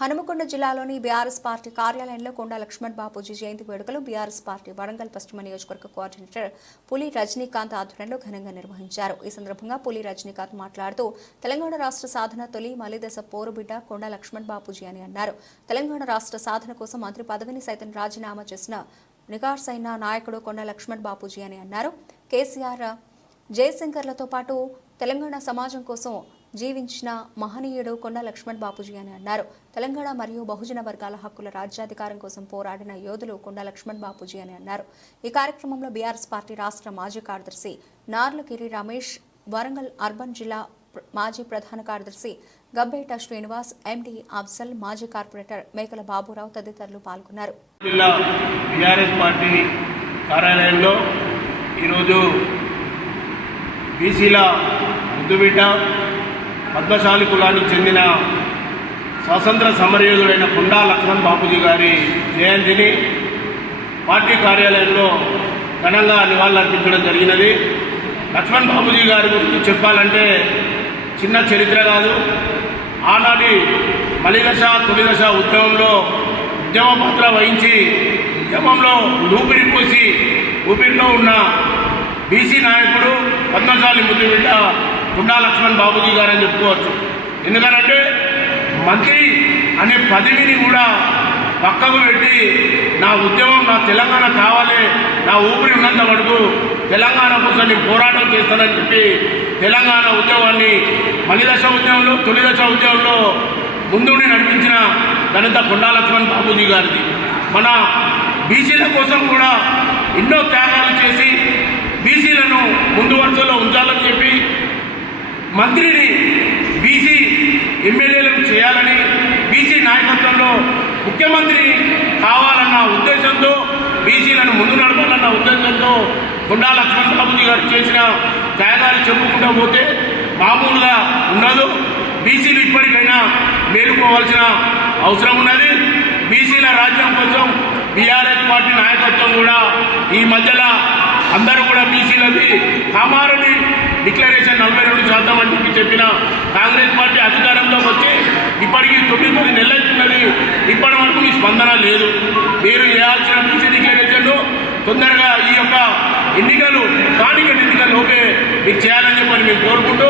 హనుమకొండ జిల్లాలోని BRS party కార్యాలయంలో కొండా లక్ష్మణ్ బాపూజీ జయంతి వేడుకలు బీఆర్ఎస్ పార్టీ వరంగల్ పశ్చిమ నియోజకవర్గ కోఆర్డినేటర్ పులి రజనీకాంత్ ఆధ్వర్యంలో ఘనంగా నిర్వహించారు. ఈ సందర్భంగా పులి రజనీకాంత్ మాట్లాడుతూ తెలంగాణ రాష్ట్ర సాధన తొలి మలిదశ పోరుబిడ్డ కొండా లక్ష్మణ్ బాపూజీ అని అన్నారు. తెలంగాణ రాష్ట్ర సాధన కోసం మంత్రి పదవిని సైతం రాజీనామా చేసిన నిగార్సైన నాయకుడు కొండా లక్ష్మణ్ బాపూజీ అని అన్నారు. కేసీఆర్ జయశంకర్లతో పాటు తెలంగాణ సమాజం కోసం జీవించిన మహనీయుడు కొండ లక్ష్మణ్ బాపూజీ అని అన్నారు. తెలంగాణ మరియు బహుజన వర్గాల హక్కుల రాజ్యాధికారం కోసం పోరాడిన యోధులు కొండ లక్ష్మణ్ బాపూజీ అని అన్నారు. ఈ కార్యక్రమంలో బీఆర్ఎస్ పార్టీ రాష్ట్ర మాజీ కార్యదర్శి నార్లకిరి రమేష్ వరంగల్ అర్బన్ జిల్లా మాజీ ప్రధాన కార్యదర్శి గబ్బేట శ్రీనివాస్ ఎండి అఫ్జల్ మాజీ కార్పొరేటర్ మేకల బాబురావు తదితరులు పాల్గొన్నారు. జిల్లా పార్టీ కార్యాలయంలో ఈరోజు బీసీల ముద్దుబిడ్డ పద్మశాలి కులానికి చెందిన స్వాతంత్ర సమరయోధుడైన కొండా లక్ష్మణ్ బాపూజీ గారి జయంతిని పార్టీ కార్యాలయంలో ఘనంగా నివాళులర్పించడం జరిగినది. లక్ష్మణ్ బాబుజీ గారి గురించి చెప్పాలంటే చిన్న చరిత్ర కాదు. ఆనాటి మలిదశ తొలిదశ ఉద్యమంలో ఉద్యమ పాత్ర వహించి ఉద్యమంలో ఊపిరి పోసి ఊపిరిలో ఉన్న బీసీ నాయకుడు పద్మశాలి ముద్దుబిడ్డ గుండా లక్ష్మణ్ బాబుజీ గారు అని చెప్పుకోవచ్చు. ఎందుకనంటే మంత్రి అనే పదవిని కూడా పక్కకు పెట్టి నా ఉద్యమం నా తెలంగాణ కావాలి నా ఊపిరి ఉన్నంత వరకు తెలంగాణ కోసం నేను పోరాటం చేస్తానని చెప్పి తెలంగాణ ఉద్యమాన్ని మలిదశ ఉద్యమంలో తొలిదశ ఉద్యమంలో ముందుండి నడిపించిన ఘనత కొండా లక్ష్మణ్ బాబూజీ గారిది. మన బీసీల కోసం కూడా ఎన్నో త్యాగాలు చేసి బీసీలను ముందు వరుసలో ఉంచాలని చెప్పి మంత్రిని బీసీ ఎమ్మెల్యేలను చేయాలని బీసీ నాయకత్వంలో ముఖ్యమంత్రి కావాలన్న ఉద్దేశంతో బీసీలను ముందు నడపాలన్న ఉద్దేశంతో గుండా లక్ష్మణ్ బాబుజీ గారు చేసిన త్యాగాలు చెప్పుకుంటూ పోతే మామూలుగా ఉండదు బీసీలు ఇప్పటికైనా మేలుకోవాల్సిన అవసరం ఉన్నది. బీసీల రాజ్యం కోసం బీఆర్ఎస్ పార్టీ నాయకత్వం కూడా ఈ మధ్యలో అందరూ కూడా బీసీలది కామారెడ్డి డిక్లేర్ నలభై అని చెప్పి చెప్పిన కాంగ్రెస్ పార్టీ అధికారంలోకి వచ్చి ఇప్పటికీ తొమ్మిది పది నెలలవుతున్నది ఇప్పటి వరకు మీ స్పందన లేదు. మీరు చేయాల్సిన చూసి డిక్లరేషన్లు తొందరగా ఈ యొక్క ఎన్నికలు స్థానిక ఎన్నికల్లోపే మీరు చేయాలని చెప్పని మేము కోరుకుంటూ